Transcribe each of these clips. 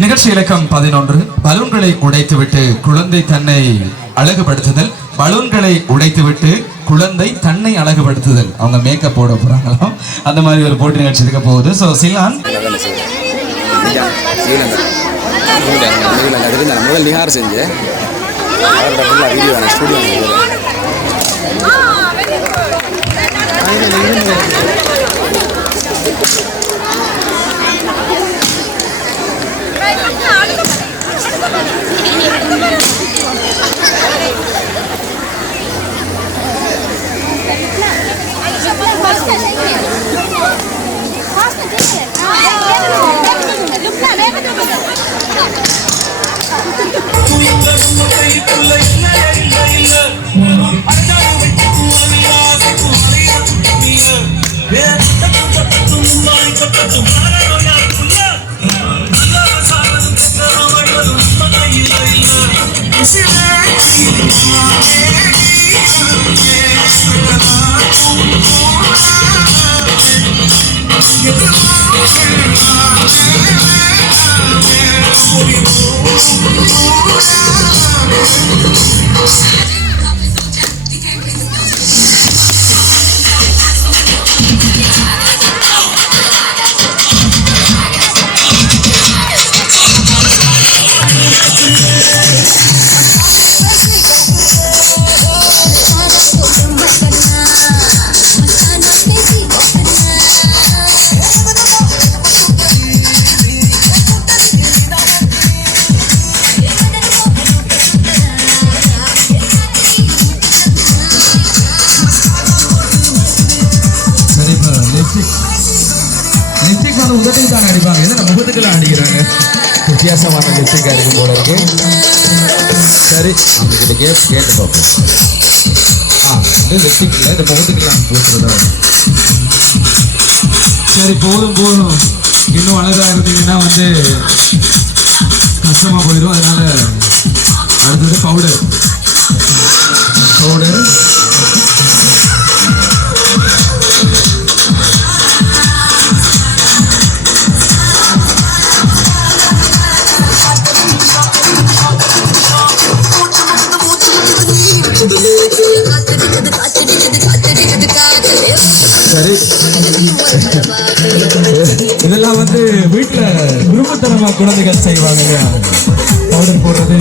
நிகழ்ச்சி இலக்கம் 11 பலூன்களை உடைத்துவிட்டு குழந்தை தன்னை அழகுபடுத்துதல். பலூன்களை உடைத்துவிட்டு குழந்தை தன்னை அழகுபடுத்துதல். அவங்க மேக்கப் போட போறாங்களாம். அந்த மாதிரி ஒரு போட்டி நிகழ்ச்சி இருக்க போகுது. ஸோ சிலான் முதல் நிகார் செஞ்சு வீடியோ ஸ்டூடியோ உதவி தான் அடிப்பாங்க. என்ன முகத்துக்கெல்லாம் அடிக்கிறாங்க. வித்தியாசமான லிப்ஸ்டிக்காக இருக்கும் போல இருக்கு. சரி, அவங்ககிட்ட கேட்டு பார்ப்போம். லிப்ஸ்டிக்ல இந்த முகத்துக்கெல்லாம் போட்டுருதா? சரி, போதும். இன்னும் அழகா இருந்தீங்கன்னா கஷ்டமா போயிடும். அதனால அடுத்தது பவுடர். சரி, இதெல்லாம் வீட்டுல குடும்பத்தனமா குழந்தைகள் செய்வாங்க. பவுடர் போடுறது,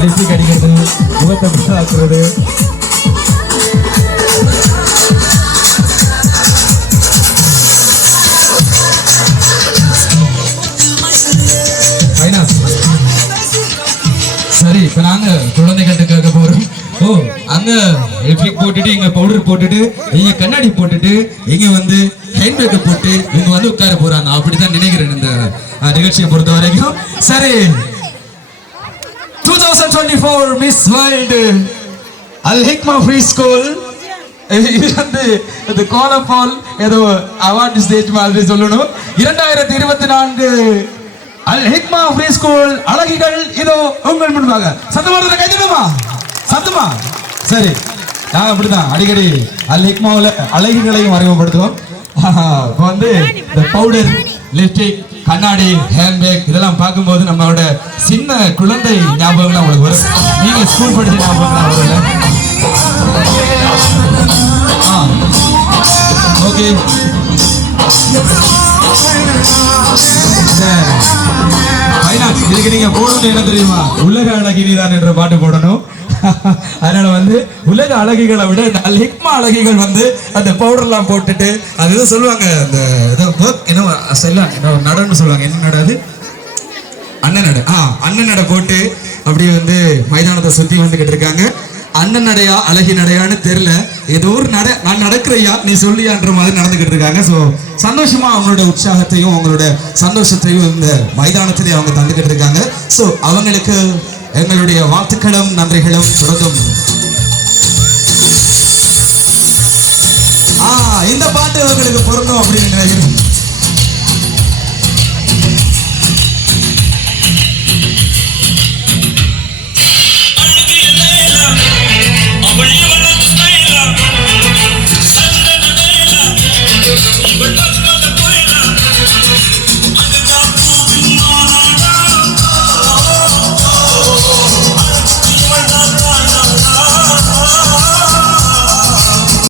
லிப்ஸ்டிக் அடிக்கிறது, முகத்தை ஆக்குறது. சரி, இப்ப நாங்க குழந்தைகிட்ட கேட்க போறோம். அங்க லிப்ஸ்டிக் போட்டுட்டு, இங்க பவுடர் போட்டுட்டு, இங்க கண்ணாடி போட்டுட்டு, இங்க ஹேண்ட் மேக்கப் போட்டு இவங்க உட்கார போறாங்க. அப்படித்தான் நினைக்கிறேன் இந்த நிகழ்ச்சியை பொறுத்த வரைக்கும். சரி, 2024 மிஸ் வேர்ல்டு அல் ஹிக்மா ஃப்ரீ ஸ்கூல் இது கால் ஆஃப் ஆல் ஏதோ அவார்டு ஸ்டேஜ் மாதிரி சொல்லணும். 2024 அல் ஹிக்மா ஃப்ரீ ஸ்கூல் அழகிகள் இதோ உங்கள் முன்பாக. சத்தமா கைதுமா, சத்தமா. சரி, நாங்க அப்படிதான் அடிக்கடி அல் ஹிக்மாவில் அழகிகளையும் அறிமுகப்படுத்துவோம். இப்போ இந்த பவுடர், லிப்ஸ்டிக், கண்ணாடி, ஹேண்ட்பேக் இதெல்லாம் பார்க்கும்போது நம்மளோட சின்ன குழந்தை ஞாபகம்லாம் உங்களுக்கு வரும். நீங்க ஸ்கூல் படிச்ச ஞாபகம்லாம் வரும்ல? ஓகே, இதுக்கு நீங்க போடணும் என்ன தெரியுமா? உலக அழகினிதான் என்ற பாட்டு போடணும். அதனால உலக அழகிகளை விட இந்த அல் ஹிக்மா அழகிகள் அந்த பவுடர்லாம் போட்டுட்டு அது சொல்லுவாங்க. அந்த நடன்னு சொல்லுவாங்க. என்ன நடாது? அண்ணன் நட. அண்ணன் நட போட்டு அப்படி மைதானத்தை சுத்தி வந்துகிட்டு இருக்காங்க. அண்ணன் நடையா அழகி நடையான்னு தெரியல. ஏதோ ஒரு நட, நான் நடக்கிறையா நீ சொல்லியான்ற மாதிரி நடந்துகிட்டு இருக்காங்க. ஸோ சந்தோஷமா அவங்களோட உற்சாகத்தையும் அவங்களோட சந்தோஷத்தையும் இந்த மைதானத்திலே அவங்க தந்துகிட்டு இருக்காங்க. ஸோ அவங்களுக்கு எங்களுடைய வாழ்த்துக்களும் நன்றிகளும் தொடர்ந்தும். இந்த பாட்டு அவங்களுக்கு பொருந்தும் அப்படின்னு நினைக்கிறேன்.